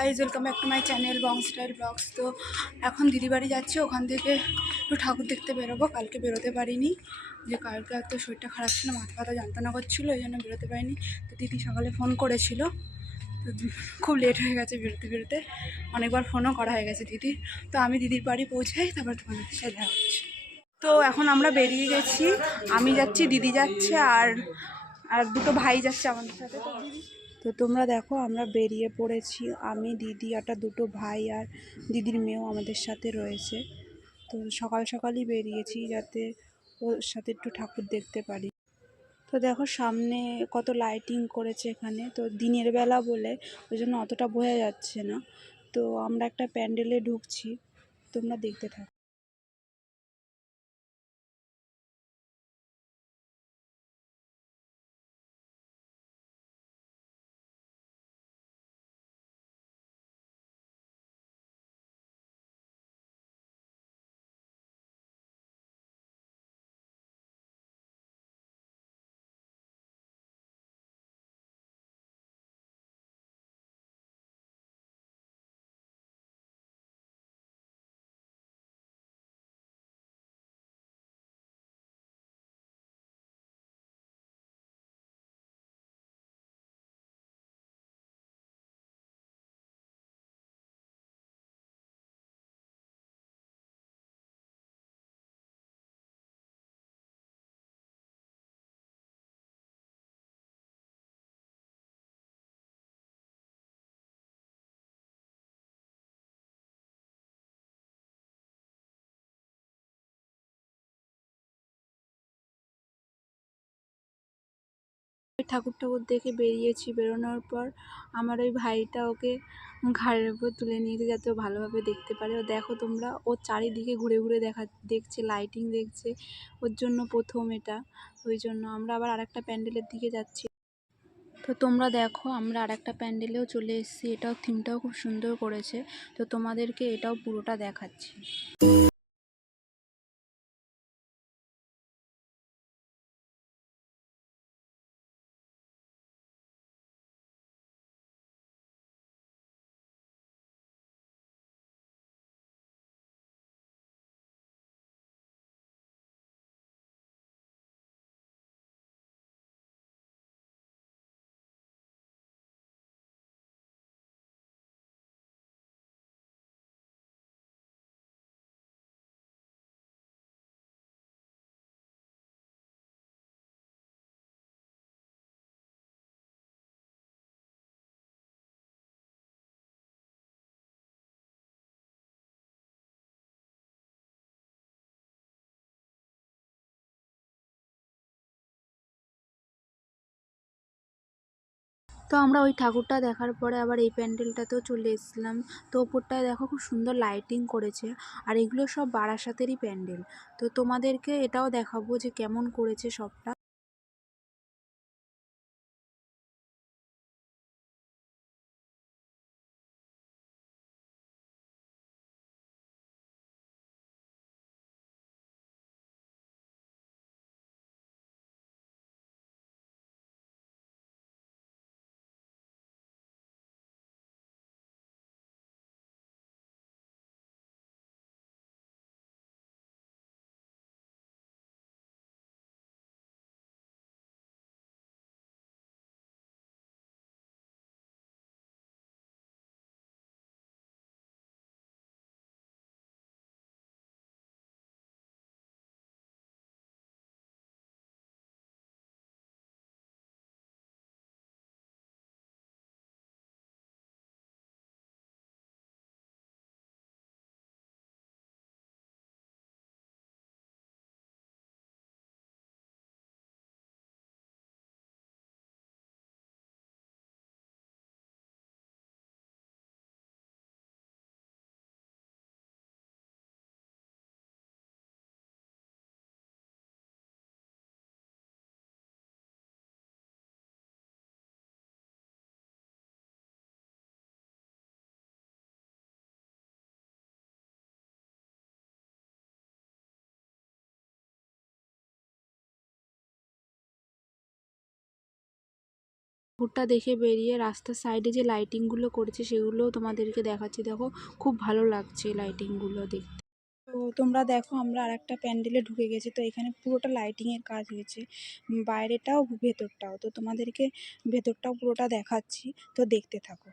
Guys, welcome back to my channel Bong style vlogs. তো এখন দিদি বাড়ি যাচ্ছি, ওখান থেকে একটু ঠাকুর দেখতে বেরোবো। কালকে বেরোতে পারিনি, যে কালকে এত শরীরটা খারাপ ছিল, মাথা ব্যথা যন্ত্রণা করছিলো, এই জন্য বেরোতে পারিনি। তো দিদি সকালে ফোন করেছিল, তো খুব লেট হয়ে গেছে বেরোতে বেরোতে, অনেকবার ফোনও করা হয়ে গেছে দিদির। তো আমি দিদির বাড়ি পৌঁছাই, তারপর তোমাদের সাথে দেখা হচ্ছে। তো এখন আমরা বেরিয়ে গেছি, আমি যাচ্ছি, দিদি যাচ্ছে, আর দুটো ভাই যাচ্ছে আমাদের সাথে। তো দিদি, তো তোমরা দেখো আমরা বেরিয়ে পড়েছি, আমি, দিদি, একটা দুটো ভাই আর দিদির মেয়েও আমাদের সাথে রয়েছে। তো সকাল সকালই বেরিয়েছি যাতে ওর সাথে একটু ঠাকুর দেখতে পারি। তো দেখো সামনে কত লাইটিং করেছে এখানে, তো দিনের বেলা বলে ওই জন্য অতটা বোঝা যাচ্ছে না। তো আমরা একটা প্যান্ডেলে ঢুকছি, তোমরা দেখতে থাকো। ঠাকুর ঠাকুর দেখে বেরিয়েছি, বেরোনোর পর আমার ওই ভাইটা ওকে ঘাড়ের উপর তুলে নিয়েছে যাতে ও ভালোভাবে দেখতে পারে। ও দেখো তোমরা, ও চারিদিকে ঘুরে ঘুরে দেখছে, লাইটিং দেখছে, ওর জন্য প্রথম এটা। ওই জন্য আমরা আবার আরেকটা প্যান্ডেলের দিকে যাচ্ছি। তো তোমরা দেখো আমরা আরেকটা প্যান্ডেলেও চলে এসেছি, এটাও থিমটাও খুব সুন্দর করেছে। তো তোমাদেরকে এটাও পুরোটা দেখাচ্ছি। তো আমরা ওই ঠাকুরটা দেখার পরে আবার এই প্যান্ডেলটাতেও চলে এসেছিলাম। তো ওপরটায় দেখো খুব সুন্দর লাইটিং করেছে, আর এগুলো সব বারাসাতেরই প্যান্ডেল। তো তোমাদেরকে এটাও দেখাবো যে কেমন করেছে সবটা। ঠাকুরটা দেখে বেরিয়ে রাস্তার সাইডে যে লাইটিংগুলো করেছে সেগুলোও তোমাদেরকে দেখাচ্ছি। দেখো খুব ভালো লাগছে লাইটিংগুলো দেখতে। তো তোমরা দেখো আমরা আরেকটা প্যান্ডেলে ঢুকে গেছি। তো এখানে পুরোটা লাইটিংয়ের কাজ হয়েছে, বাইরেটাও ভেতরটাও। তো তোমাদেরকে ভেতরটাও পুরোটা দেখাচ্ছি, তো দেখতে থাকো।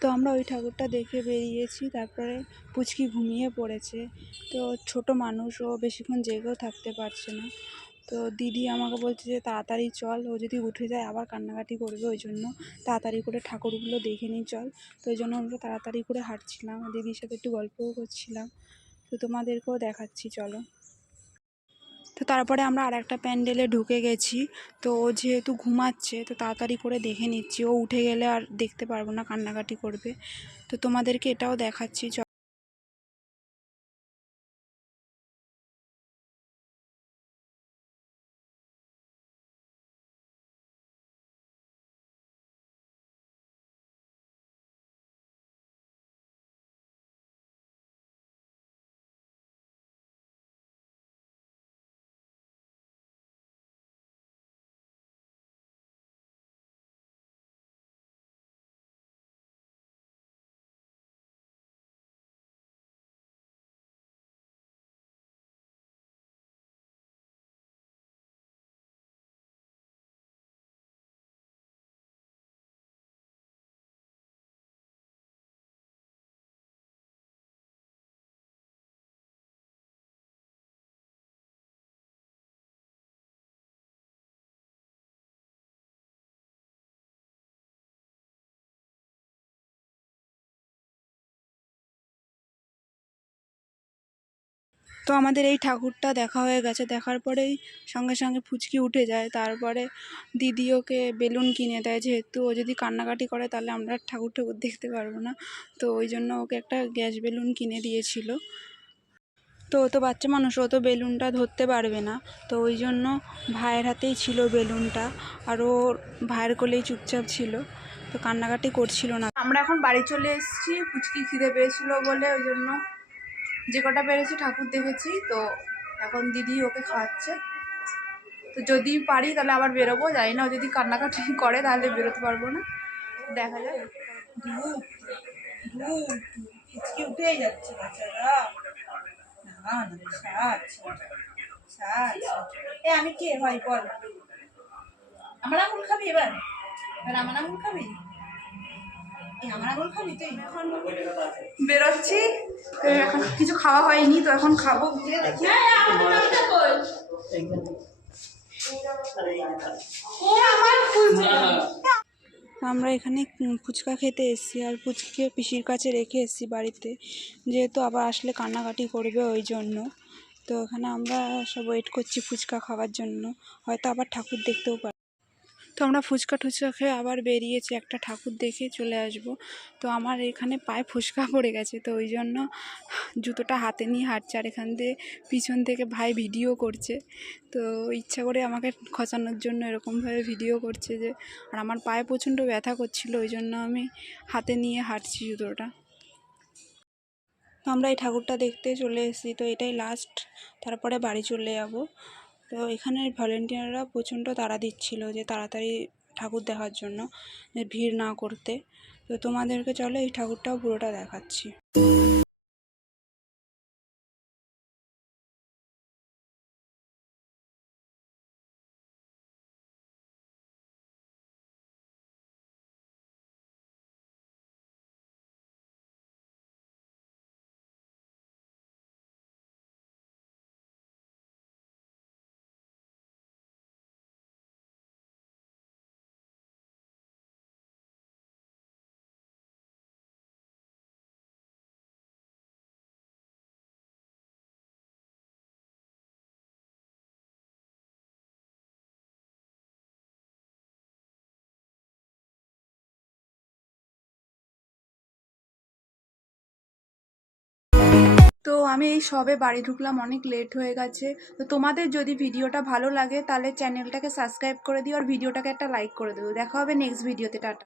তো আমরা ওই ঠাকুরটা দেখে বেরিয়েছি, তারপরে পুচকি ঘুমিয়ে পড়েছে। তো ছোট মানুষ, ও বেশিক্ষণ জেগেও থাকতে পারছে না। তো দিদি আমাকে বলছে যে তাড়াতাড়ি চল, ও যদি উঠে যায় আবার কান্নাকাটি করবে, ওই জন্য তাড়াতাড়ি করে ঠাকুরগুলো দেখে নিই চল। তো ওই জন্য আমরা তাড়াতাড়ি করে হাঁটছিলাম, দিদির সাথে একটু গল্পও করছিলাম। তো তোমাদেরকেও দেখাচ্ছি চলো। তো তারপরে আমরা আরেকটা প্যান্ডেলে ঢুকে গেছি। তো ও যেহেতু ঘুমাচ্ছে, তো তাড়াতাড়ি করে দেখে নিচ্ছি, ও উঠে গেলে আর দেখতে পারবো না, কান্নাকাটি করবে। তো তোমাদেরকে এটাও দেখাচ্ছি। তো আমাদের এই ঠাকুরটা দেখা হয়ে গেছে, দেখার পরেই সঙ্গে সঙ্গে ফুচকি উঠে যায়। তারপরে দিদি ওকে বেলুন কিনে দেয়, যেহেতু ও যদি কান্নাকাটি করে তাহলে আমরা ঠাকুর দেখতে পারবো না। তো ওই জন্য ওকে একটা গ্যাস বেলুন কিনে দিয়েছিল। তো ও তো বাচ্চা মানুষ, ও তো বেলুনটা ধরতে পারবে না। তো ওই জন্য ভাইয়ের হাতেই ছিল বেলুনটা, আর ও ভাইয়ের কোলেই চুপচাপ ছিল, তো কান্নাকাটি করছিল না। আমরা এখন বাড়ি চলে এসেছি, ফুচকি খিদে পেয়েছিল বলে ওই জন্য যে কটা পেরেছি ঠাকুর দেখেছি। তো এখন দিদি ওকে খাওয়াচ্ছে। তো যদি পারি তাহলে আবার বেরোবো, জানি না, ও যদি কান্নাকাটি করে তাহলে বেরোতে পারবো না, দেখা যায়। ফুচকি উঠেই যাচ্ছে বাচ্চারা। না এ আমি কে ভাই বল, আমার আঙুল খাবি এবার? আমার আঙুল খাবি? আমার আঙুল খাবি তুই? এখন বেরোচ্ছি, এখন কিছু খাওয়া হয়নি, তো এখন খাবো। আমরা এখানে ফুচকা খেতে এসেছি, আর ফুচকিকে পিসির কাছে রেখে এসেছি বাড়িতে, যেহেতু আবার আসলে কান্নাকাটি করবে ওই জন্য। তো এখানে আমরা সব ওয়েট করছি ফুচকা খাওয়ার জন্য, হয়তো আবার ঠাকুর দেখতেও পারি। তো আমরা ফুচকা টুচকা খেয়ে আবার বেরিয়েছি, একটা ঠাকুর দেখে চলে আসব। তো আমার এখানে পায়ে ফুচকা পড়ে গেছে, তো ওই জন্য জুতোটা হাতে নিয়ে হাঁটছে, আর এখান দিয়ে পিছন থেকে ভাই ভিডিও করছে। তো ইচ্ছা করে আমাকে খচানোর জন্য এরকমভাবে ভিডিও করছে যে, আর আমার পায়ে প্রচণ্ড ব্যথা করছিলো, ওই জন্য আমি হাতে নিয়ে হাঁটছি জুতোটা। তো আমরা এই ঠাকুরটা দেখতে চলে এসেছি, তো এটাই লাস্ট, তারপরে বাড়ি চলে যাব। তো এখানের ভলেন্টিয়াররা প্রচণ্ড তাড়া দিচ্ছিল যে তাড়াতাড়ি ঠাকুর দেখার জন্য, যে ভিড় না করতে। তো তোমাদেরকে চলো এই ঠাকুরটাও পুরোটা দেখাচ্ছি। তো আমি এই সবে বাড়ি ঢুকলাম, অনেক লেট হয়ে গেছে। তো তোমাদের যদি ভিডিওটা ভালো লাগে তাহলে চ্যানেলটাকে সাবস্ক্রাইব করে দিও, আর ভিডিওটাকে একটা লাইক করে দিও। দেখা হবে নেক্সট ভিডিওতে, টাটা।